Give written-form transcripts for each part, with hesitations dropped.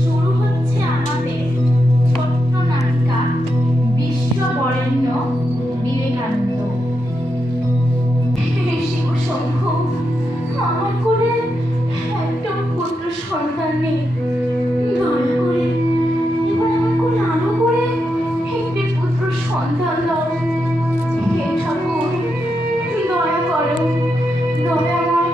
শুরু হচ্ছে আমাদের ছোট্ট নায়িকা বিশ্ববরেণ্য বিবেকানন্দ। শিব শম্ভু, আমার কোলে একটা পুত্র সন্তান নেই, দয়া করে এবার আমার কোলে আলো করে একটি পুত্র সন্তান দাও। হে ঠাকুর, দয়া করো, দয়াময়।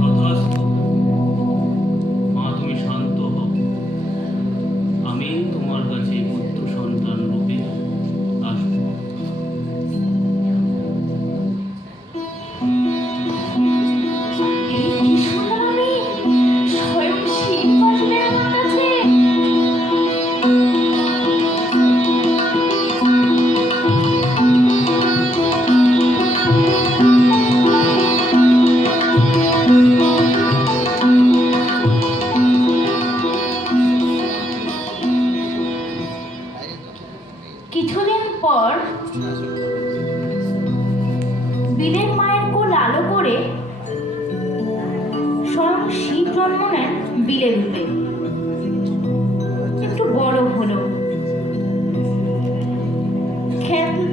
তথাস্তু। মা, তুমি শান্ত হও। আমি তোমার কাছে পুত্র সন্তান রূপে আসব। এই কি শুনলাম আমি? স্বয়ং শিব আসবে আমার কাছে। কিছুদিন পর বিলের মায়ের কোল আলো করে স্বয়ং শিব জন্ম নেন বিলের রূপে। একটু বড় হলো,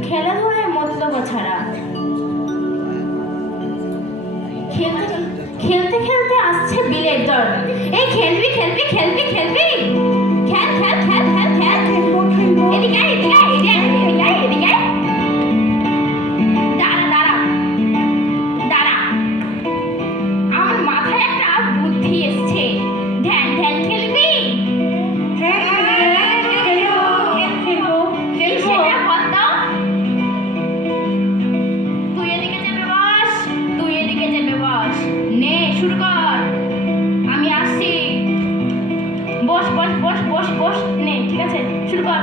খেলাধুলায় মতলবা ছাড়া। খেলতে খেলতে খেলতে আসছে বিলের দল। এই খেলবি খেলবি খেলবি খেলবি, খেল খেল খেল খেল খেল, এদিকে আয়, এদিকে আয়, এদিকে আয়, এদিকে আয়, এদিকে আয়। দাঁড়া দাঁড়া দাঁড়া, আমার মাথায় একটা বুদ্ধি এসছে। ধ্যান ধ্যান খেলবি? সেটা বল তো। তুই এদিকে চেপে বস, তুই এদিকে চেপে বস। নে শুরু কর, আমি আসছি। বস বস বস বস বস, নে ঠিক আছে, শুরু কর।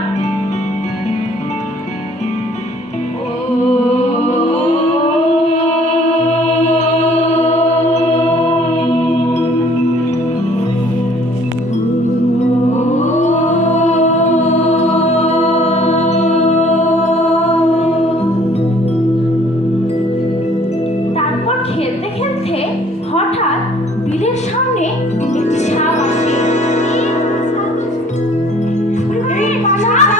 তারপর খেলতে খেলতে হঠাৎ বিলের সামনে একটি সাপ আসে। সাপ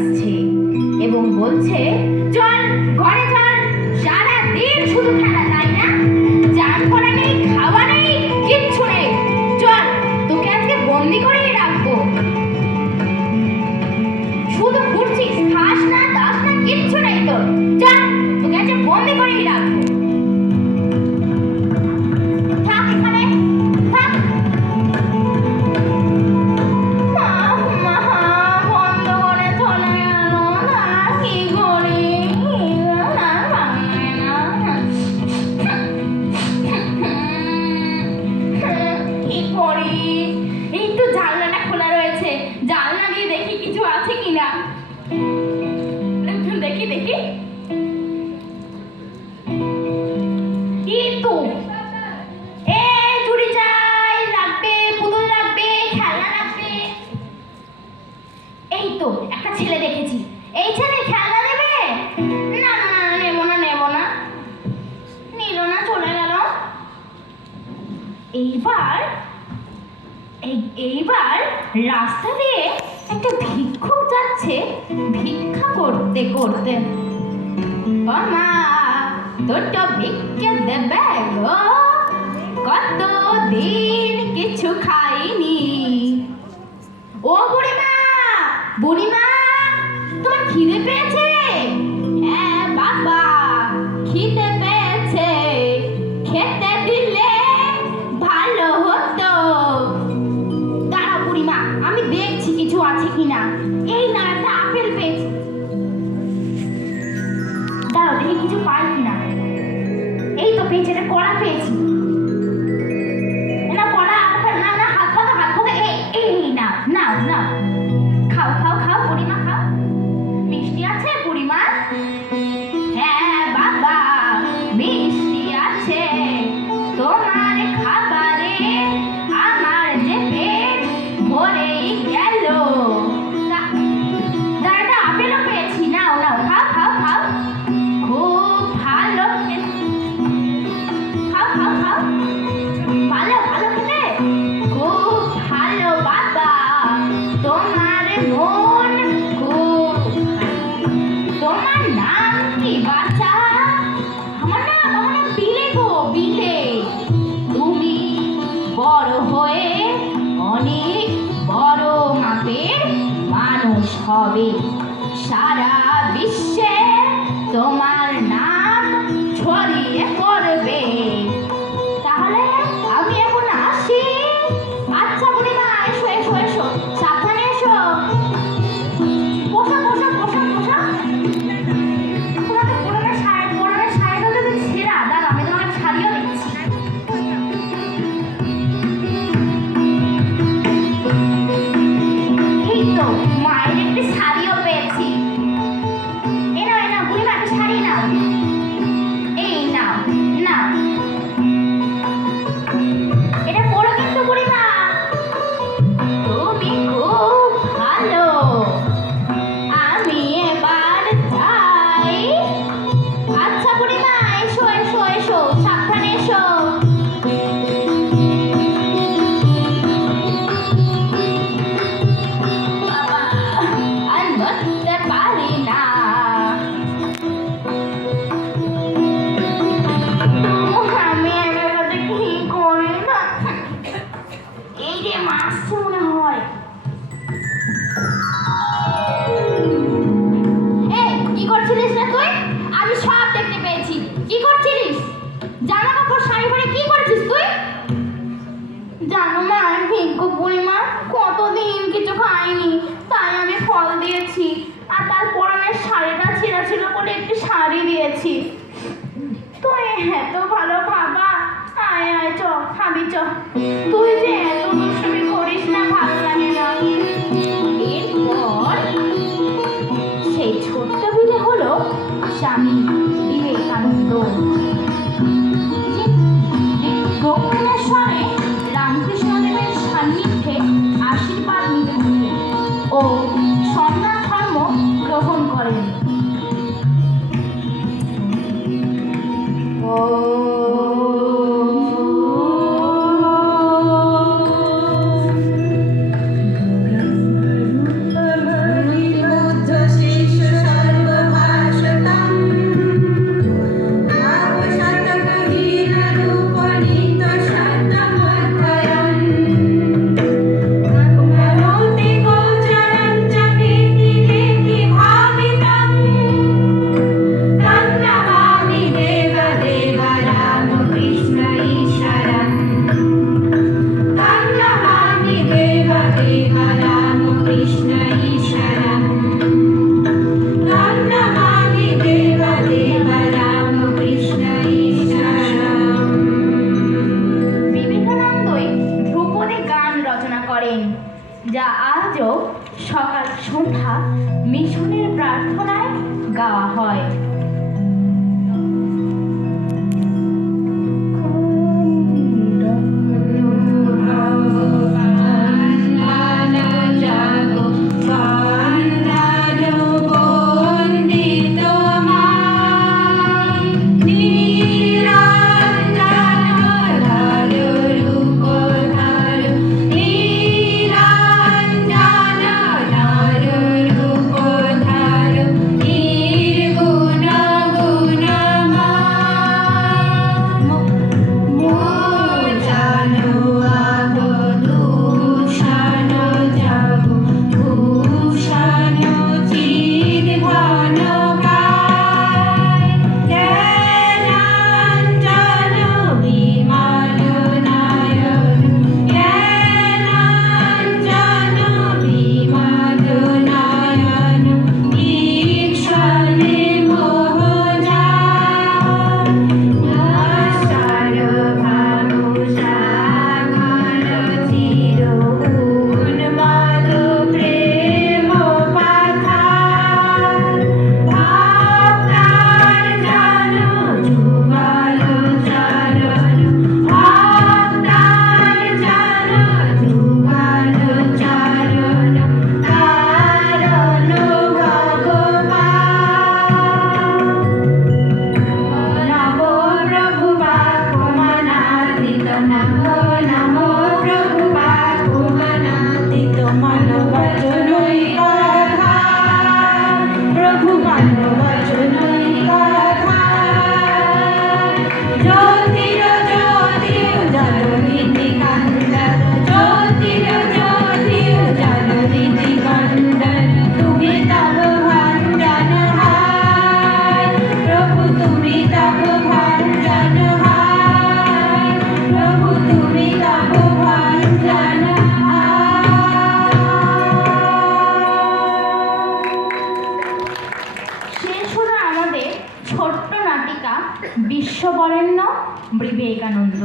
আসছে এবং বলছে, চল ঘরে চল, সারাদিন শুধু খেলা, তাই না? চান করা নেই, খাওয়া নেই, কিচ্ছু নেই। চল, তোকে আজকে বন্দি করেই রাখবো। শুধু ঘুরছিস, খাস না, দাস না, কিচ্ছু নেই তোর। চল, তোকে আজকে বন্দি করেই রাখবো। থাক এখানে, থাক। মা, বন্ধ করে চলে গেল না, কি করি? কি করি? এই তো জানলাটা খোলা রয়েছে, জানলা দিয়ে দেখি কিছু আছে কিনা। দেখি দেখি, এই তো, এ চুড়ি চাই, লাগবে, পুতুল লাগবে, খেলনা লাগবে। এই তো একটা ছেলে দেখেছি। এই ছেলে খেলনা নেবে? না না না, নেবো না, নেবো না। নিল না, চলে গেল। এইবার রাস্তা দিয়ে একটা ভিক্ষুক যাচ্ছে ভিক্ষা করতে করতে। ও মা, দুটো ভিক্ষে দেবে গো, কতদিন কিছু খাইনি। ও বুড়িমা, বুড়িমা, তোমার খিদে পেয়েছে? হ্যাঁ বাবা, খিদে পেয়েছে, খেতে দিলে ভালো হতো। দাঁড়াও বুড়িমা, আমি দেখছি কিছু আছে কিনা। এই না, একটা আপেল পেয়েছি। দাঁড়াও, দেখি কিছু পাই কিনা। এই তো পেয়েছি, একটা কলা পেয়েছি। না কলা, আপেল, না না, হাত পাতো, হাত পাতো। এই নাও নাও নাও, খাও খাও খাও বুড়িমা, খাও। মিষ্টি আছে বুড়িমা? হ্যাঁ বাবা, মিষ্টি আছে। তোমার খাবারে আমার যে পেট ভরেই গেল। দাঁড়া, আপেলও পেয়েছি, নাও নাও, খাও খাও খাও। খুব ভালো, খাও খাও খাও। ভালো ভালো খেতে, খুব ভালো বাবা। তোমার মন খুব। তোমার নাম কি বাচ্চা? আমার নাম বিলে গো, বিলে। তুমি বড় হয়ে অনেক বড় মাপের মানুষ হবে। সারা বিশ্বে তোমার নাম ছড়িয়ে পড়বে। তাহলে আমি এখন আসি। আচ্ছা বুড়িমা, এসো এসো এসো, সাবধানে এসো। বসো বসো বসো বসো। তোমাকে পরনের শাড়িটা তো ছেঁড়া, দাঁড়াও আমি তোমাকে শাড়িও দিচ্ছি। এই তো মায়ের একটি শাড়িও পেয়েছি। এ নাও, এ নাও বুড়িমা, একটা শাড়ি নাও। এই নাও নাও, এটা পরো কিন্তু বুড়িমা। তুমি খুব ভালো। আমি এবার যাই। আচ্ছা বুড়িমা, এসো এসো এসো, সাবধানে এসো। বাবা, আর নড়তে পারি না। আমি এবার কথা কি করি না। এই যে মাছ মনে হয়। এই, কি করছিলিস রে তুই? আমি সব দেখতে পেয়েছি। কি করছিলিস? জামা কাপড় শাড়ি পরে কি করছিস তুই? জানো মা, আমি ভিক্ষুক বুড়িমা, কতদিন কিছু খাইনি, তাই আমি ফল দিয়েছি। আর তার পরনের শাড়িটা ছেঁড়া ছিল বলে একটি শাড়ি দিয়েছি। তুই এত ভালো বাবা, আয় আয় চ, খাবি চ। তুই যে এত দুষ্টুমি করিস না, ভালো লাগে না। এরপর সেই ছোট্ট বিলে হলো স্বামী বিবেকানন্দ। যে দক্ষিণেশ্বরে রামকৃষ্ণদেবের সান্নিধ্যে আশীর্বাদ নিতে থাকেন ও সন্ন্যাস ধর্ম গ্রহণ করেন। প্রার্থনায় গাওয়া হয়। ছোট্ট নাটিকা বিশ্ববরেণ্য বিবেকানন্দ।